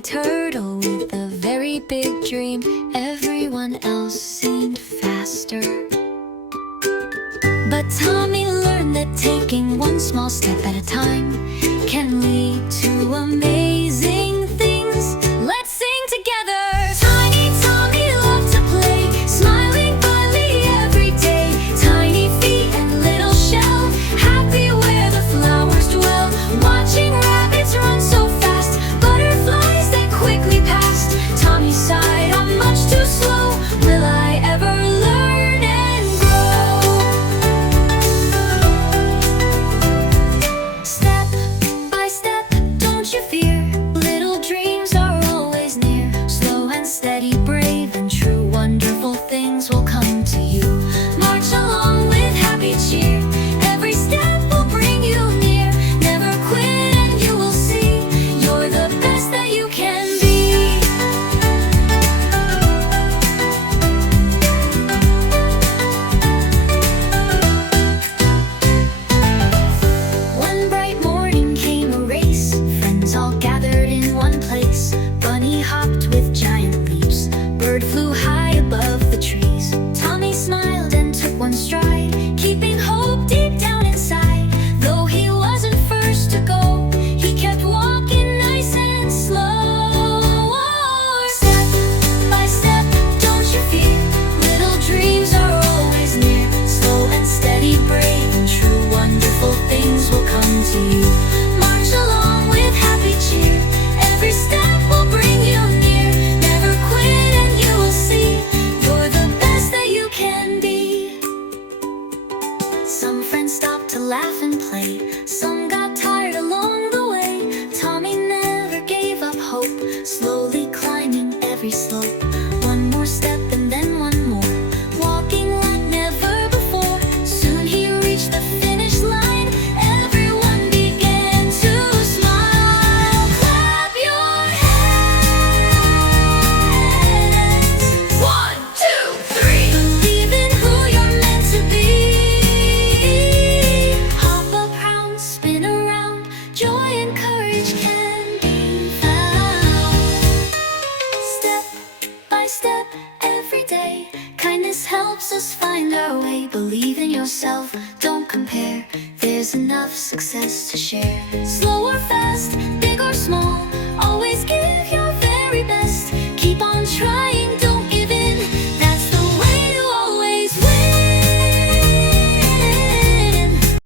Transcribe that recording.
tiny turtle with a very big dream. Everyone else seemed faster. But Tommy learned that taking one small step at a time can lead to amazing things. Let's sing together! Tiny Tommy loved to play, smiling brightly every day. Tiny feet and little shell, happy where the flowers dwell. Watching rabbits run so fast, butterflies that quickly passed. Tommy sighed, I'm much too slow. Will I ever learn and grow? Step by step, don't you fear. Little dreams are always near. Slow and steady, brave and true. Wonderful things will come to you. March along with happy cheer. Every step will bring you near. Never quit and you will see you're the best that you can be. One bright morning came a race. Friends all gathered in one place. Bunny hopped with giant leaps. Bird flew high above the trees. Tommy smiled and took one stride, keeping hope deep down inside. Though he wasn't first to go, he kept walking nice and slow. Step by step, don't you fear. Little dreams are always near. Slow and steady, brave and true. Wonderful things will come to you. March along with happy cheer. Every step will bring you near. Never quit and you will see you're the best that you can be. Some friends stopped to laugh and play. Some got tired along the way. Tommy never gave up hope, slowly climbing every slope. One more step and then one more, walking like never before. Soon he reached the finish line. Everyone began to smile. Clap your hands. 1, 2, 3. Believe in who you're meant to be. Hop up, round, spin around. Joy and courage can be found. Step by step, every day. Kindness helps us find our way. Believe in yourself, don't compare. There's enough success to share. Slow or fast,